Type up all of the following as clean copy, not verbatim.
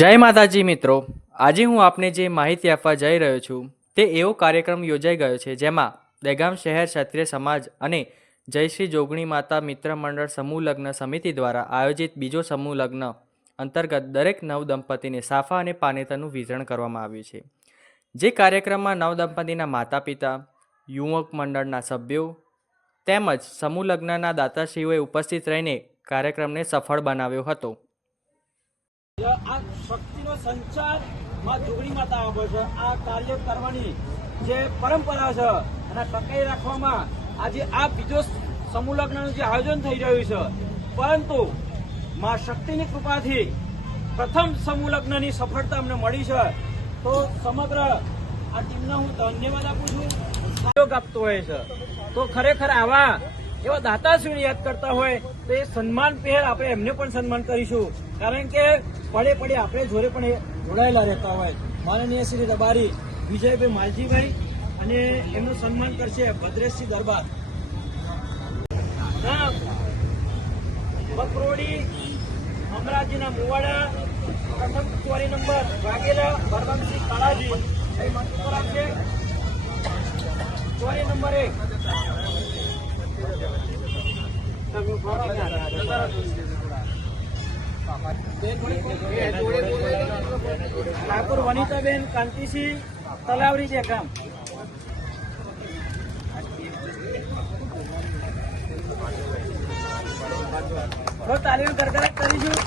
જય માતાજી મિત્રો, આજે હું આપને જે માહિતી આપવા જઈ રહ્યો છું તે એવો કાર્યક્રમ યોજાઈ ગયો છે જેમાં દહેગામ શહેર ક્ષત્રિય સમાજ અને જયશ્રી જોગણી માતા મિત્ર મંડળ સમૂહ લગ્ન સમિતિ દ્વારા આયોજિત બીજો સમૂહ લગ્ન અંતર્ગત દરેક નવ દંપતીને સાફા અને પાનેતરનું વિતરણ કરવામાં આવ્યું છે. જે કાર્યક્રમમાં નવ દંપતીના માતા પિતા, યુવક મંડળના સભ્યો તેમજ સમૂહ લગ્નના દાતાશ્રીઓએ ઉપસ્થિત રહીને કાર્યક્રમને સફળ બનાવ્યો હતો. આ શક્તિનો સંચાર માં જોગણી માતા આપે છે. આ કાર્ય કરવાની જે પરંપરા છે અને ટકાઈ રાખવામાં આજે આ બીજો સમૂહ લગ્નનું જે આયોજન થઈ રહ્યું છે, પરંતુ માં શક્તિની કૃપાથી પ્રથમ સમૂહ લગ્નની સફળતા અમને મળી છે. તો સમગ્ર આ ટીમને હું ધન્યવાદ આપું છું. સહયોગ આપતો હોય છે તો ખરેખર આવા એવા દાતાશ્રીને યાદ કરતા હોય તો એ સન્માન પહેર આપણે એમને પણ સન્માન કરીશું, કારણ કે પડે પડે આપણે જોડે પણ જોડાયેલા રહેતા હોય. માનનીય શ્રી રબારી વિજયભાઈ માલજીભાઈ અને એમનું સન્માન કરશે ભદ્રેશસિંહ દરબાર. બકરોડી અમરાજીના મુવાડા પ્રથમ ચોરી નંબર વાઘેલા બળવંતસિંહ કાળાજી એ મંત્રી છે. ચોરી નંબર 1 ઠાકોર વનિતાબેન કાંતિસિંહ તલાવડી છે ગામ. તાલીમ કરતા કરીશું.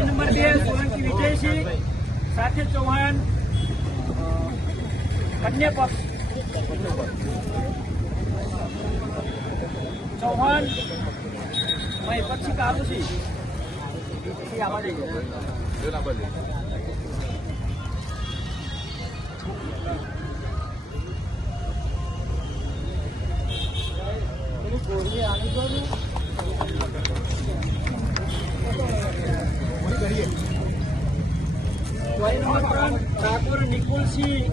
નંબર 2 સોલંકી વિજયસિંહ સાથે ચૌહાણ કન્યા પક્ષ ચૌહાણ પછી કારુસી ઠાકોર નિકુલસિંહ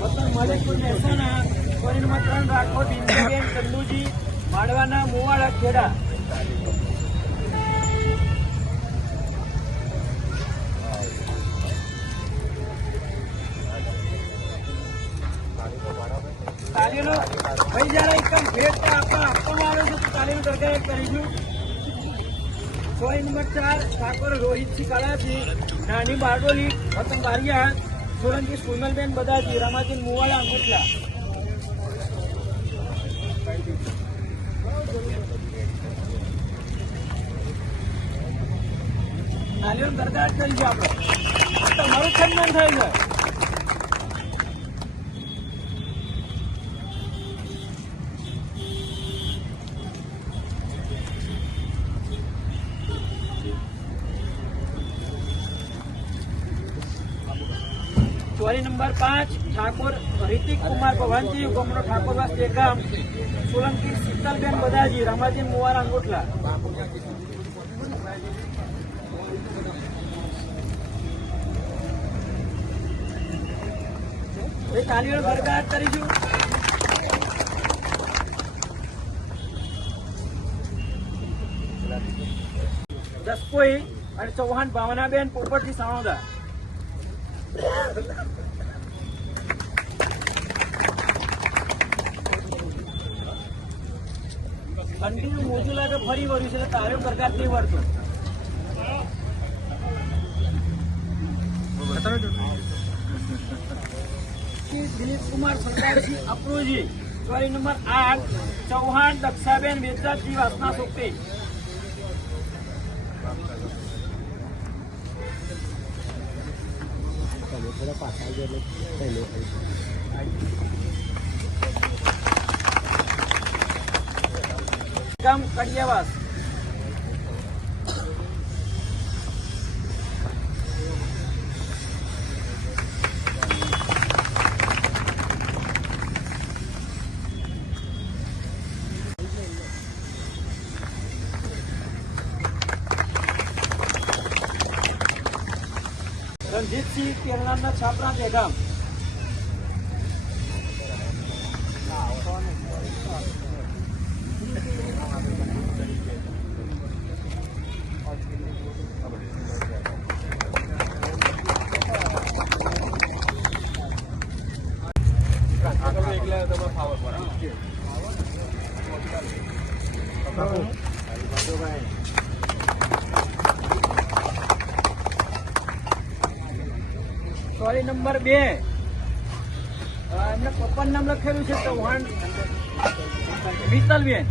વતન માલિકપુર મહેસાણા. ચોરી નંબર 3 ઠાકોર બિંદુબેન ચંદુજી માડવાના મુવાડા ખેડા. તાલીનો ભાઈ જયારે એકદમ ભેટ આપવામાં આવે છે તો તાલીમ સરકારે કરીશું. ચોરી નંબર 4 ઠાકોર રોહિતસિંહ કાળાજી નાની બારડોલી વતન બારિયા. સોલંકી સુમલબેન બદાજી રામાજી મુવાડા અંગોટલા. તાલીમ સરકાર કરીશું. આપણે તમારું સન્માન થાય છે. ચોરી નંબર 5 ઠાકોર રિતિક કુમાર ભવાનજી ગોમનો ઠાકોરવાસ દેગામ. સોલંકી શીતલબેન બદાજી રામાજી મુવાડા અંગોટલા. એ તાલીઓ ભરગાટ કરીશું. જસકોઈ અને ચૌહાણ ભાવનાબેન પોપટજી સાણોદા. કંટીન્યુ મોજું લાગે ફરી વળ્યું છે એટલે તાળીઓ કરતા નહીં વળતો. દિલીપ કુમાર સરદારસિંહ અપરોજી. ચોરી નંબર 8 ચૌહાણ દક્ષાબેન વેદરાજજી વાસના સોપે. ગામ કડિયાવાસ. પ્રતાપસિંહ કેરલાના છાપરા દહેગામ. સોરી નંબર 2 એમને પપ્પાનું નામ લખેલું છે ચૌહાણ મિત્તલબેન.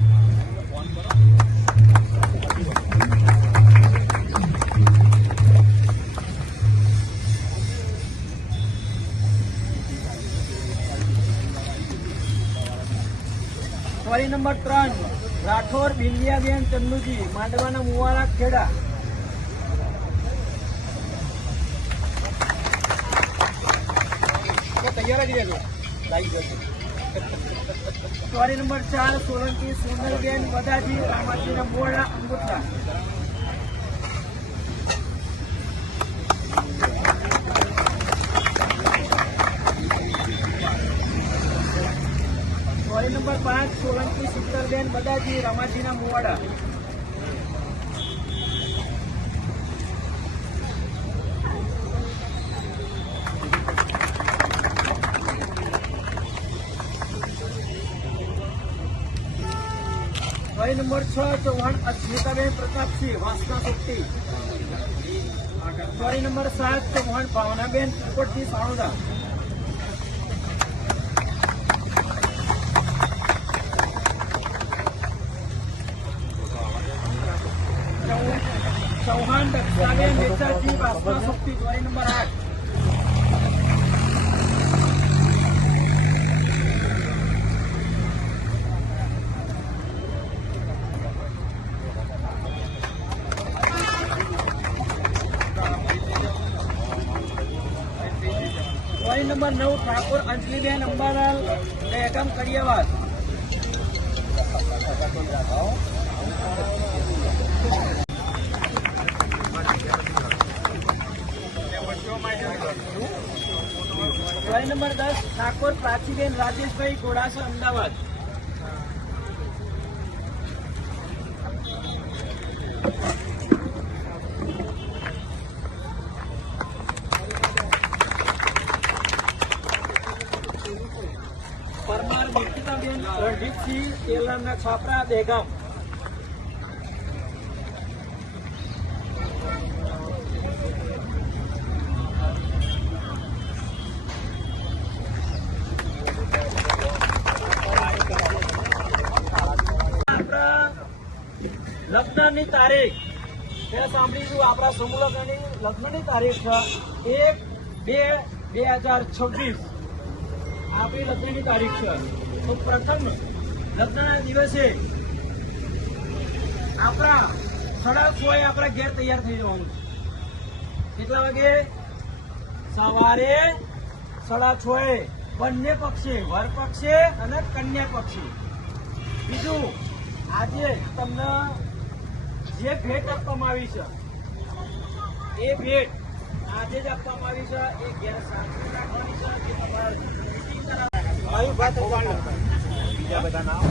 સોરી નંબર 3 રાઠોડ બિંદિયાબેન ચંદુજી, માંડવાના મુવારા ખેડા. સોરી નંબર 4 સોલંકી સોનલબેન બદાજી, રામાજીના મોરડા અંગુઠા. સોરી નંબર 5 સોલંકી શીતલબેન બદાજી, રામાજીના મોવાડા. સોરી નંબર 6 ચૌહાણ અસ્મિતાબેન પ્રતાપસિંહ, વાસના સોપટી. Sorry number 7 Chauhan Bhavnaben Popatji, Sanoda. ચૌહાણ દક્ષાબેન વેચાજી, વાસના સોપટી. Sorry number 8 sorry number 9 Thakor Anjaliben Ambalal, Dehgam Kadiyavad. Sorry number 10 Thakor Prachiben Rajeshbhai, Ghodasar, Ahmedabad. Parmar Nikitaben Ranjitsinh, કેરલાના છાપરા દહેગામ. લગ્નની તારીખ મેં સાંભળ્યું, આપણા સમૂહ લગ્નની તારીખ છે 1-2-2026 આપણી લગ્નની તારીખ છે. તો પ્રથમ લગ્નના દિવસે આપણા 6:30 આપણા ઘેર તૈયાર થઈ જવાનું. કેટલા વાગે? સવારે 6:30 બંને પક્ષે, વર પક્ષે અને કન્યા પક્ષે. બીજું, આજે તમને જે ભેટ આપવામાં આવી છે એ ભેટ આજે જ આપવામાં આવી છે. એ ઘેર સાચવી રાખવાની છે. બીજા બધા નામ